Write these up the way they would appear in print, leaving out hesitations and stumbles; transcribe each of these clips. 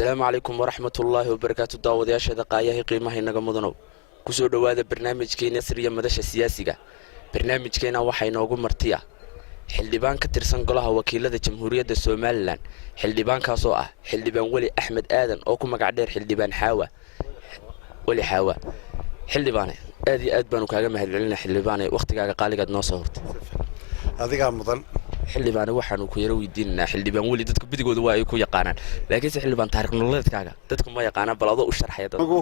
السلام عليكم ورحمة الله وبركاته. داودياشا دقايا قيمة هنا مدنو كسو دوادا برنامج كي نسرية مدشة سياسية. برنامج كينا waxay noogu martiya xildhibaan ka tirsan golaha wakiilada jamhuuriyadda Soomaaliland. xildhibaankaas oo ah xildhibaan Wali Axmed Aadan oo ku magac dheer xildhibaan Xaawa. Wali Xaawa xildhibaan aad iyo aad baan kaaga mahadcelinahay xildhibaan waqtigaaga qaaligaad noo soo hortay. adiga mudan xildhibaan waxaan ku yara weydiinaa xildhibaan Wali dadku bidigooda waa ay ku yaqaanaan laakiin xildhibaan taariikh nololeedkaaga dadku ma yaqaanaan bal adoo u sharxaya dadku.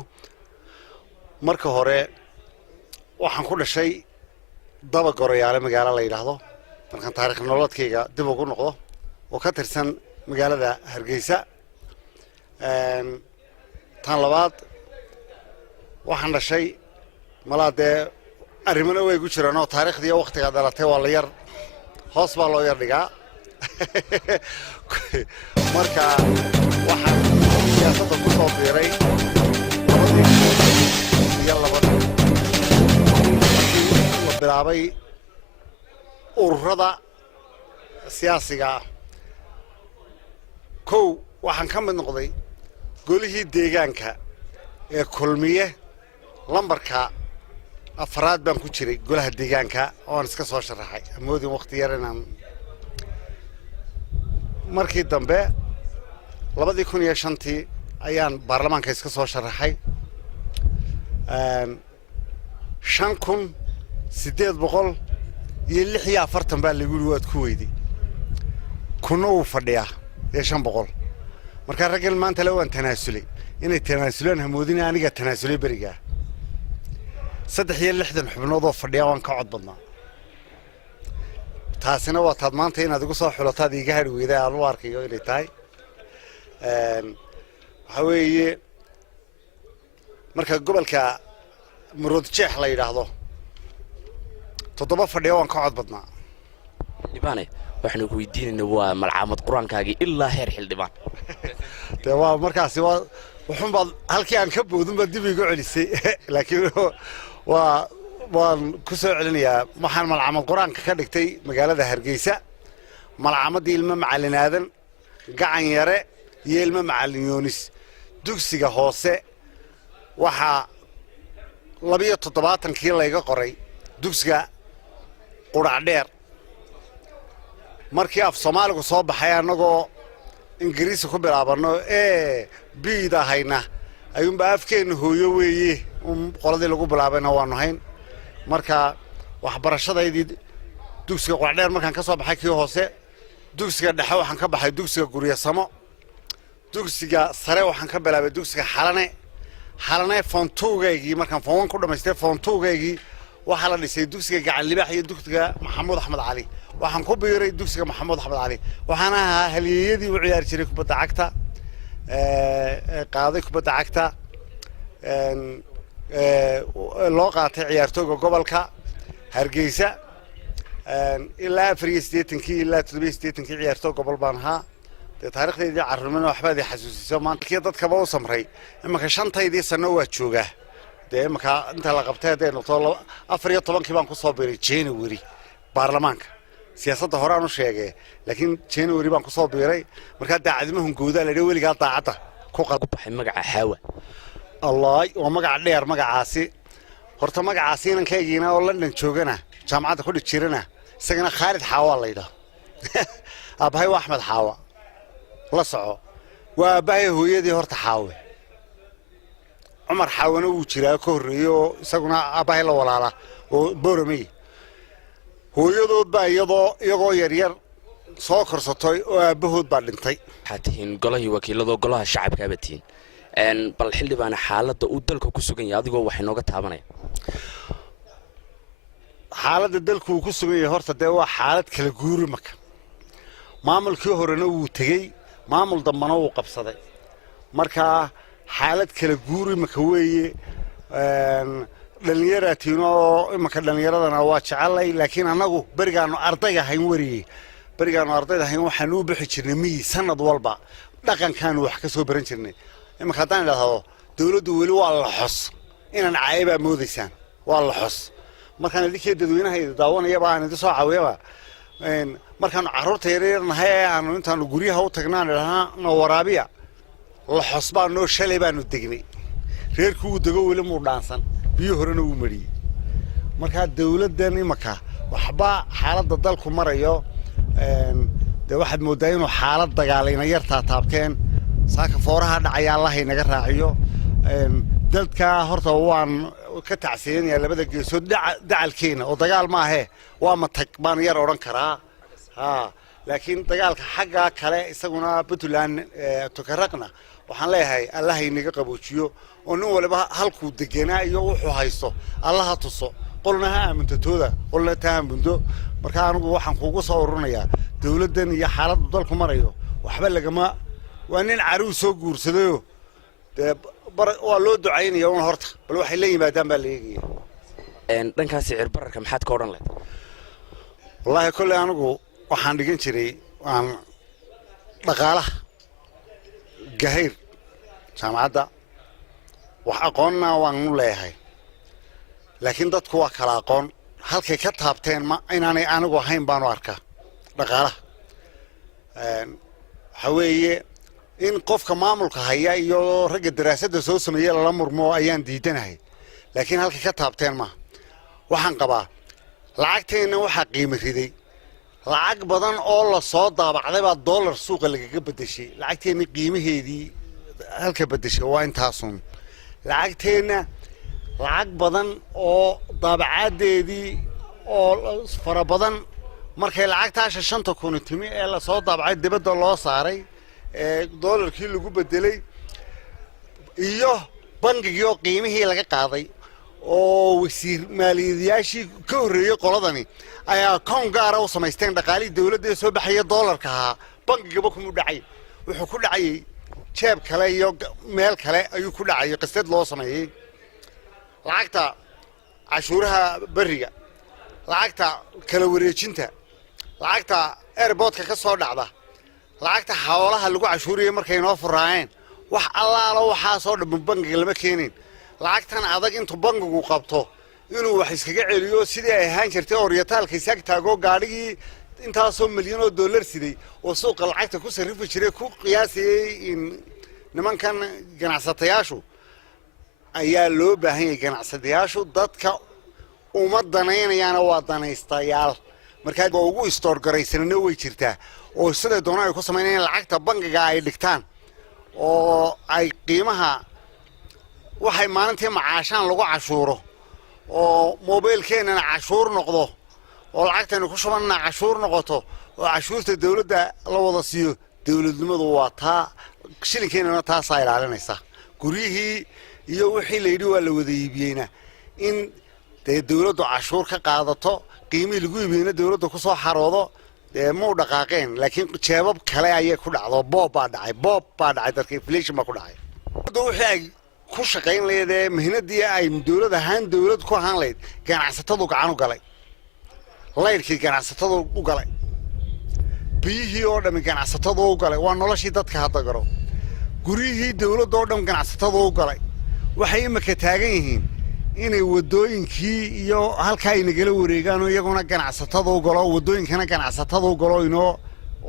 marka hore waxaan ku dhashay daba gorayaale magaalo la yiraahdo markaan taariikh nololeedkayga dib ugu noqdo oo ka tirsan magaalada Hargeysa tan labaad waxaan dhashay malaade arrimana way ku jiraan oo taariikhdii waqtiga dhalatay waa la yar hoos baa loo yar dhigaa marka waxaan siyaasadda ku soo biiray bilaabay ururada siyaasiga kow waxaan ka mid noqday golihii deegaanka ee kulmiye lambarka afraad baan ku jiray golaha deegaanka oo aan iska soo sharaxay amoodin waqti yar inaan markii dambe 2005 ayaan baarlamaanka iska soo sharaxay 5846 baa lagu waad ku weydi kuna uu fadhiyaa 500 marka raggan maanta la waan tanaasulay inay tanaasulaan hamoodin aniga tanaasulay bariga 63 xubnood oo fadhiya waan ka cod badnaa taasina waa taad maanta inaad ugu soo xulataad iga hadh weedaa aan u arkayo inay tahay waxa weeye marka gobolka Muruud Jeex la yiraahdo 7 fadhiya waan ka cod badnaa xildhibaan waxaan ku weydiinaynaa waa malcaamad quraankaagi ilaa heer xildhibaan waa markaasi waa wuxuu baad halkii aan ka boodin ba dib igu celisay laakiin waan ku soo celinayaa waxaan malcaamad quraanka ka dhigtay magaalada Hargeysa malcaamadii ilmo macallin aadan gacan yare iyo ilmo macallin Yoonis dugsiga hoose waxa 72 layga qoray dugsiga qurac dheer markii af Soomaaligu soo baxay anagoo Ingiriisi ku bilaabano biida hayna ayuunba afkeena hooyo weeye qoladii lagu bilaabayna waanu hayn marka waxbarashadaydii dugsiga qurac dheer markaan ka soo baxay kii hoose dugsiga dhexe waxaan ka baxay dugsiga Guryasamo dugsiga sare waxaan ka bilaabay dugsiga Xalane foontuugaygii markaan foon ku dhameystay foontuugaygii waxa la dhisay dugsiga Gacan Libaax iyo dugsiga Maxamuud Axmed Cali waxaan ku biiray dugsiga Maxamuud Axmed Cali waxaan ahaa halyeeyadii u ciyaar jiray kubadda cagta qaaday kubadda cagta loo qaatay ciyaartooyga gobolka Hargeysa ilaa 84 ilaa 87 ciyaartooy gobol baan ahaa taariikhdeedii carruurnimada waxba ay xasuusiso maanta dadka ba u samray imaka 5 sano waa jooga imaka inta la qabtay hadee noqdo 14 baan ku soo biiray January baarlamaanka siyaasadda hore aan u sheegay laakiin January baan ku soo biiray marka daacadimahun gooda la weliga daacada ku baxay magaca Xaawa الله ومقع دير مقع عاسي horta magacaasiinan kaygina oo London joogana jaamacadda ku dhigirana isagana Khalid Xaawa layda abahay Axmed Xaawa la soco waa abahay hooyadii horta Xaawe Umar Xaawana uu jiraa ka horeeyo isaguna abahay la walaala oo Booromey hooyadood baa iyagoo yar yar soo korsatay oo abahood baa dhintay xatiin golaha wakiilada golaha shacabka batiin bal xildhibaan xaaladda uu dalka ku sugan yahay adigoo wax inooga taabanaya xaaladda dalku ku sugan yahay horta waa xaalad kala guuri marka maamulkii horena uu tagay maamul dambana uu qabsaday marka xaalad kala guuri marka weeye dhalinyaratiino imaka dhalinyaradana waa jecelay laakiin anagu barigaanu ardayga hayn wariyay barigaanu ardayda hayn waxaan u bixi jirnay mii sanad walba dhaqankan wax ka soo baran jirnay imaka hadaan idhaahdo dawladdu weli waa la xos inaan caayba moodaysaan waa la xos markaan idinka dadweynaha daawanaya baan idin soo caawiyaba markaan carruurta yaryar nahay aanu intaan guriyaha u tagnaan idhaahna waraabiya laxosbaa noo shalay baanu degnay reerkuu dego weli muu dhaansan biyo horena uu mariyey markaa dawladdan imaka waxba xaaladda dalku marayo dee waxaad mooddaa inuu xaalad dagaalayna yartaa taabteen saaka fooraha dhacaya allahay naga raaciyo dadka horta waan ka tacsiyanayaa labada geesood dacalkeena oo dagaal maahee waa matag baan yar odhan karaa laakiin dagaalka xagga kale isaguna puntland tukaraqna waxaan leeyahay allahay naga qaboojiyo oo nin waliba halkuu deganaa iyo wuxuu haysto allaha tuso qolna ha aamintatooda qolna ta aaminto marka anigu waxaan kuugu soo ururinayaa dawladdan iyo xaaladdu dalku marayo waxba lagama waa nin caruur soo guursadayo dee waa loo ducaynaya un horta bal waxay la yimaadaan baa la eegaya dhankaas sicir bararka maxaad ka odhan lahayd wallaahi kolley anigu waxaan dhigan jiray waan dhaqaalaha gahayr jaamacadda wax aqoonna waanu leeyahay laakiin dadku waa kala aqoon halkay ka taabteen ma inaanay anigu ahayn baanu arkaa dhaqaalaha waxa weeye in qofka maamulka haya iyo ragga daraasadda soo sameeyey lala murmo ayaan diidanahay laakiin halkay ka taabteen maaha waxaan qabaa lacagteenna waxaa qiimo riday lacag badan oo la soo daabacday baa dollar suuqa lagaga beddeshay lacagteenna qiimaheedii halka beddeshay waa intaasun lacagteenna lacag badan oo daabacaaddeedii oo fara badan markay lacagtaasha 5,000 timi ee la soo daabacay dibadda loo saaray dollarkii lagu bedelay iyo bangigii oo qiimihii laga qaaday oo wasiir maaliyadayaashii ka horreeyay qoladani ayaa account gaara u samaysteen dhaqaalii dawladda soo baxaya dollarka ahaa bangigaba kuma dhacay wuxuu ku dhacay jeeb kale iyo meel kale ayuu ku dhacay qisad loo sameeyay lacagta cashuuraha bariga lacagta kala wareejinta lacagta airportka ka soo dhacda lacagta xawlaha lagu cashuuriyo markay noo furaayeen wax allaala waxa soo dhaban bangiga lama keenin lacagtan adag intuu bangigu qabto inuu wax iskaga celiyo sidii ay ahaan jirtay oryataalka isaga taago gaadhigii intaasoo milyan oo dollar siday oo suuqa lacagta ku sarrifi jiray ku qiyaasayay in nimankan ganacsatayaashu ayaa loo baahan yahay ganacsatayaashu dadka uma danaynayaana waa danaystayaal markaa ugu istoor garaysanana way jirtaa oo siday doonaan ay ku samaynayaan lacagta bangiga ay dhigtaan oo ay qiimaha waxay maalintii macaashaan lagu cashuuro oo mobilkeennana cashuur noqdo oo lacagtaynu ku shubanna cashuur noqoto oo cashuurta dawladda la wada siiyo dawladnimadu waa taa shilinkeenana taasaa ilaalinaysa guryihii iyo wixii la yidhi waa la wada iibiyeyna in dee dawladdu cashuur ka qaadato qiimihii lagu iibiyeyna dawladda ku soo xaroodo dee muu dhaqaaqeen laakiin jeebab kale ayay ku dhacdo boob baa dhacay dadka inflation baa ku dhacay wixii ay ku shaqayn leedee mihnadii ay dawlad ahaan dawlad ku ahaan lahayd ganacsatadu gacan u galay laydhkii ganacsatadu u galay biyihii oo dhammi ganacsatadu u galay waa noloshii dadka hadda garo guryihii dawladda oo dhan ganacsatadu u galay waxay imika taagan yihiin inay wadooyinkii iyo halkaa ay nagala wareegaan oo iyaguna ganacsatadu u galo wadooyinkana ganacsatadu u galo inoo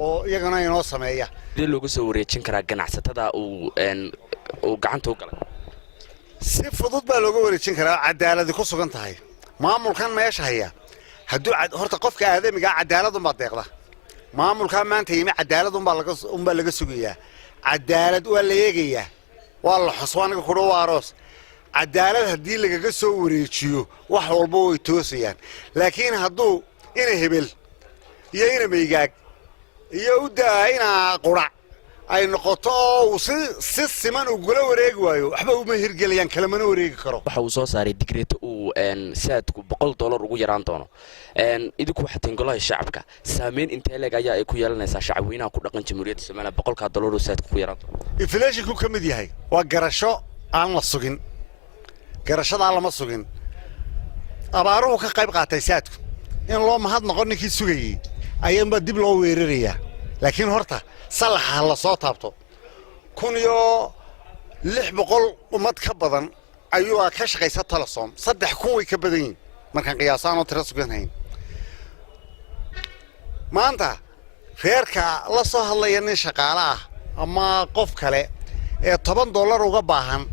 oo iyagana inoo sameeya sidee loogu soo wareejin karaa ganacsatada uu gacanta u galay si fudud baa looga wareejin karaa cadaaladi ku sugan tahay maamulkan meesha haya hadduu horta qofka aadamiga cadaaladunbaa deeqda maamulkaa maanta yimi cadaaladunbaa laga sugayaa cadaalad waa la eegayaa waa la xusbo aniga kudha waa aroos cadaalad haddii lagaga soo wareejiyo wax walba way toosayaan laakiin hadduu ina hebel iyo ina maygaag iyo u daa ina qurac ay noqoto oo si siman ugula wareegi waayo waxba uma hirgelayaan kalamana wareegi karo waxa uu soo saaray digreeto uu saadku $100 ugu yaraan doono idinku waxa tingolaha shacabka saameyn intee leeg ayaa ay ku yeelanaysaa shacabweynaha ku dhaqan jamhuuriyadda Soomaaliya $100 oo saadku ku yaraan doono inflation ka mid yahay waa garasho aan la sugin garashada lama sugin abaaruhu ka qayb qaatay saadku in loo mahad noqon ninkii sugayay ayaan dib loo weerarayaa laakiin horta salaxa la soo taabto 1,600 ummad ka badan ayuu ka shaqaysa Telesom 3,000 way ka badan yihiin markaan qiyaasaan oo tiro suganayn maanta reerka la soo hadlaya nin shaqaale ah ama qof kale $10 uga baahan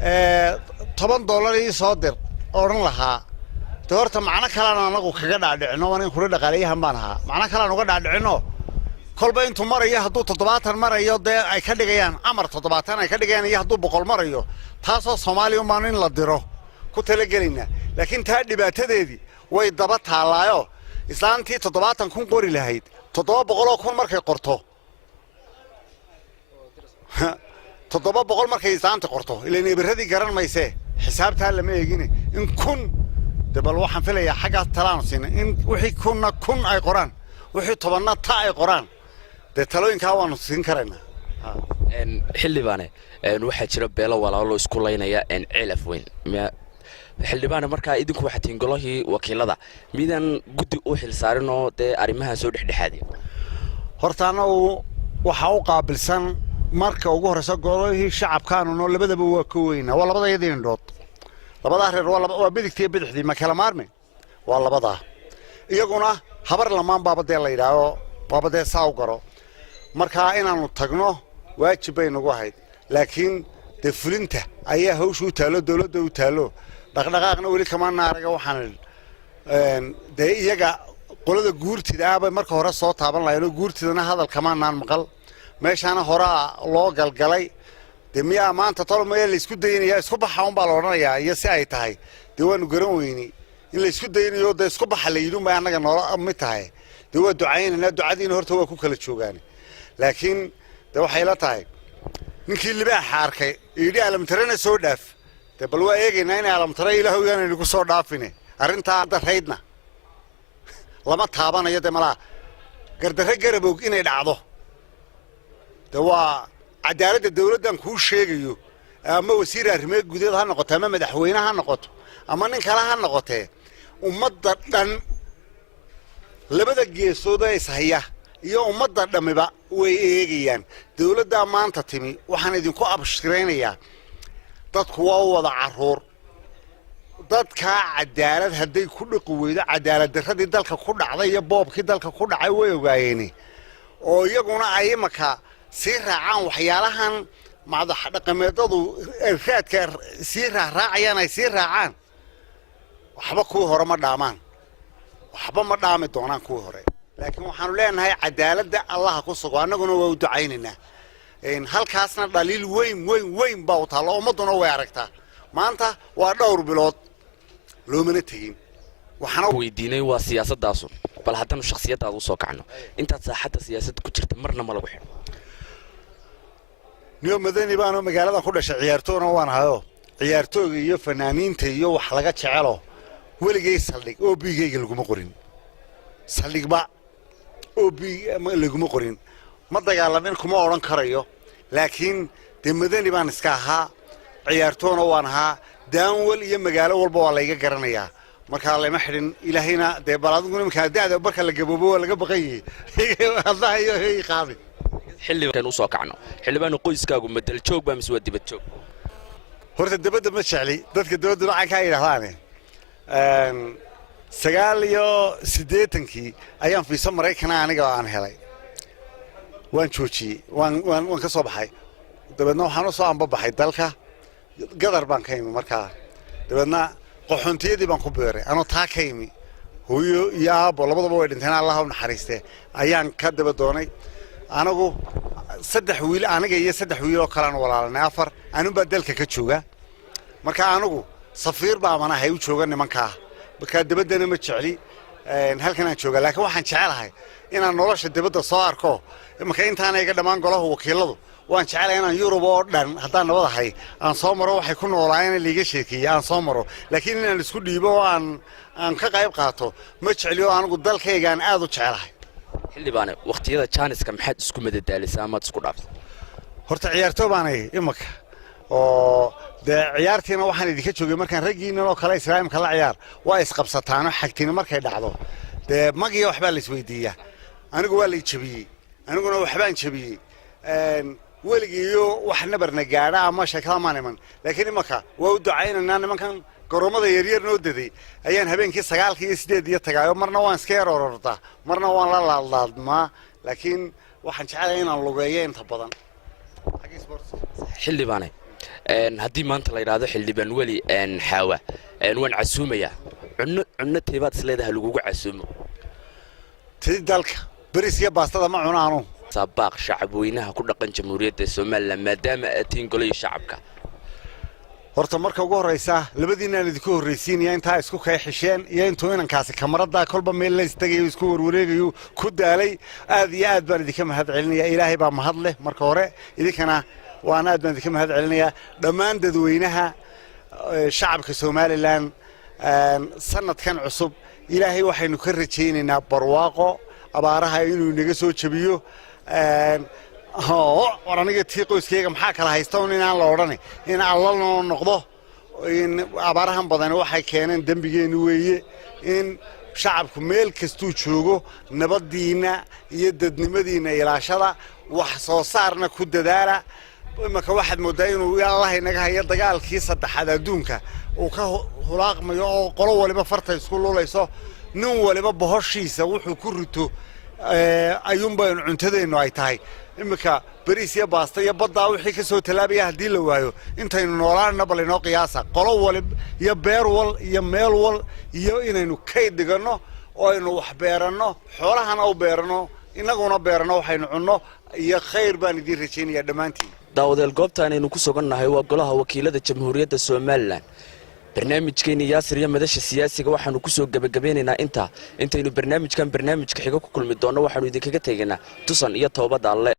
$10 ii soo dir odhan lahaa de horta macno kalena anagu kaga dhaadhicino waan in kula dhaqaaleeyahan baan ahaa macno kalena uga dhaadhicino kolba intuu marayo hadduu 70 marayo dee ay ka dhigayaan amar 70 ay ka dhigayaan iyo hadduu 100 marayo taasoo Soomaaliya maan in la diro ku talagelinaa laakiin taa dhibaatadeedii way daba taalaayo islaantii 70 kun qori lahayd 700 kun markay qorto 700 markay islaantii qorto ilaa neebaradii garan maysee xisaabtaa lama eegin in kun dabal waxaan filayaa xagga talaan siin in wixii kun ay qoraan wixii 10 ta ay qoraan de talooyinka waanu siin karaynaa xildhibaane waxaa jira beelo walaalo isku laynaya cilaf weyn xildhibaane markaa idinku waxaa tiin golahii wakiilada midan guddi u xil saarin oo dee arrimahan soo dhexdhexaadiya horta anagu waxa u qaabilsan marka ugu horeysa golahii shacabkaanuna labadaba waa ka weynaa waa labada iyadii indhood labada reer waa bidigtii bidixdii ma kala maarmay waa labada iyaguna habar lamaan baabadee la yidhaaho baabadee saa u garo markaa inaanu tagno waajib bay nagu ahayd laakiin dee fulinta ayaa hawsha u taalo dowladda u taalo dhaqdhaqaaqna weli kama naaraga waxaan dee iyaga qolada guurtida ah bay marka hore soo taaban lahayn oo guurtidana hadal kama naan maqal meeshaana horaa loo galgalay dee miyaa maanta tolmaya la isku daynayaa isku baxa unbaa la odhanayaa iyo si ay tahay dee waanu garan weyni in la isku daynayo dee isku baxa la yidhi unbay annaga noola mid tahay dee waa ducaynaynaa ducadiina horta waa ku kala joogaan laakiin dee waxay la tahay ninkii libaaxa arkay yidhi alamtarena soo dhaaf dee bal waa eegaynaa inay alamtare ilaahow yaanaynu ku soo dhaafine arrintaa daraydna lama taabanayo dee malaa gardarre garabowg inay dhacdo dee waa cadaaladda dawladdan kuu sheegayo ama wasiir arrimaha gudaheed ha noqoto ama madaxweyne ha noqoto ama nin kale ha noqotee ummadda dhan labada geesood ee ishaya iyo ummadda dhammiba way eegayaan dawladdaa maanta timi waxaan idinku abshiraynayaa dadku waa u wada carruur dadkaa cadaalad hadday ku dhiqi weydo cadaalad darradii dalka ku dhacday iyo boobkii dalka ku dhacay way ogaayeeni oo iyaguna ay imaka sii raacaan waxyaalahan madax dhaqameedadu raadka sii raacayaan ay sii raacaan waxba kuwii hore ma dhaamaan waxba ma dhaami doonaan kuwii hore laakiin waxaanu leenahay cadaaladda allaha ku sugo annaguna waa u ducaynaynaa halkaasna dhaliil weyn baa u taalla ummadduna way aragtaa maanta waa dhowr bilood loomana tegin waxaana weydiinay waa siyaasadaasu bal haddanu shakhsiyaddaada u soo kacno intaad saaxadda siyaasadda ku jirta marna ma lagu xidho niyo madani baanoo magaalada ku dhashay ciyaartoona waan ahayo ciyaartooga iyo fanaaniinta iyo wax laga jecelo weligay saldhig oo biigayga laguma qorin saldhigba oo biig laguma qorin ma dagaalamin kuma odhan karayo laakiin dee madani baan iska ahaa ciyaartoona waan ahaa daanwal iyo magaalo walba waa layga garanayaa markaa lama xidhin ilaahayna dee bal adiguna iminkaa da'da marka la gaboobo waa laga baqan yahay haddaha iyo hey qaadi xildhibaan u soo kacno xildhibaan qoyskaagu madal joog baa mise waa dibad joog horta dibadda ma jecli dadka dibadda lacag ka yidhahdaane 89 ayaan fiisa Maraykana aniga aan helay waan joojiyey waan ka soo baxay dabeedna waxaan u soo ambabaxay dalka gadar baan ka imi markaa dabeedna qoxoontiyadii baan ku beeray anoo taa ka imi hooyo iyo aabbo labadaba way dhinteen allah u naxariistee ayaan ka daba doonay anagu 3 wiil aniga iyo 3 wiil oo kale aan walaalanay 4 anubaa dalka ka jooga markaa anigu safiir baa manahay u jooga nimankaa markaa dabaddana ma jecli halkan aan jooga laakiin waxaan jecelahay inaan nolosha dibadda soo arko marka intaan iga dhammaan golaha wakiiladu waan jecelahay inaan Yurub oo dhan haddaan nabadahay aan soo maro waxay ku noolaayeen liiga sheekeeyay aan soo maro laakiin inaan isku dhiibo oo aan ka qayb qaato ma jecli oo anigu dalkaygaan aad u jecelahay xildhibaane waqtiyada jaaniska maxaad isku madadaalisaa amaad isku dhaafsan horta ciyaartoo baanay imaka oo dee ciyaartiina waxaan idinka joogay markaan raggiinnan oo kale islaamka la ciyaar waa isqabsataano xagtiina markay dhacdo dee magiya waxbaa la isweydiiyaa anigu waa la jabiyey aniguna waxbaan jabiyey weligiiyo wax nabarna gaadha ama sheekada maan iman laakiin imaka waa u ducaynaynaa nimankan garoomada yaryar noo daday ayaan habeenkii 9 iyo 8 iyo tagaayo marna waan iska yar orortaa marna waan la laadlaadmaa laakiin waxaan jecelahay inaan lugeeyo inta badan xildhibaane haddii maanta la yidhaahdo xildhibaan weli xaawa waan casuumayaa cunno teebaad isleedaha lagugu casuumo tii dalka bariis iyo baastada ma cunaano sabaaq shacab weynaha ku dhaqan jamhuuriyadda Soomaaliland maadaama atiin golay shacabka horta marka ugu horeysa labadiinaan idinku horeysiinaya inta isku kay xisheen iyo intuu inankaasi kamarada kolba meel la istagayo isku warwareegayo ku daalay aad iyo aad baan idinka mahad celinaya ilaahay baa mahad leh marka hore idinkana waan aad baan idinka mahad celinaya dhammaan dadweynaha shacabka Soomaaliland sanadkan cusub ilaahay waxaynu ka rajaynaynaa barwaaqo abaaraha inuu naga soo jabiyo ورانيك تيقوس كيك محاك على هيستون إن الله وراني إن الله نقضه إن عبارهم بدن واحد كانن دم بيجينويه إن شعب كمل كستو تشوجو نبضينا يدد نمدينا إلى شلا وحصارنا كود دارا وما كواحد مدين ويا الله إنك هي الدجال كيسة حدا دونك وكهراق ما يقولوا ولا بفرط يسكولوا ليسوا نو ولا ببهرشي سووا كرتو أيوم بين عنتدي إنه عيتاي إمك بريس يا باست يا بضع وحكي سو تلابي هدي له وايو أنت إنه نوران نبل إنه قياسة قلوا ولا يا بير ولا يا ميل ولا يا إنه كيد جنّه أو إنه وحبيرنا حورها أو بيرنا إنه قونا بيرنا وحين عنّه يا خير بان يدير رجيني يا دمانتي داود الجوبتان إنه كسرنا هو قلها وكيلة الجمهورية السومالية برنامج كيني ياسر يا مدرسة السياسية وحنو كسر جبيننا أنت إنه برنامج كان برنامج كحقوق كل مدونة وحنو ذيك جتيجنا تصن يا توبة الله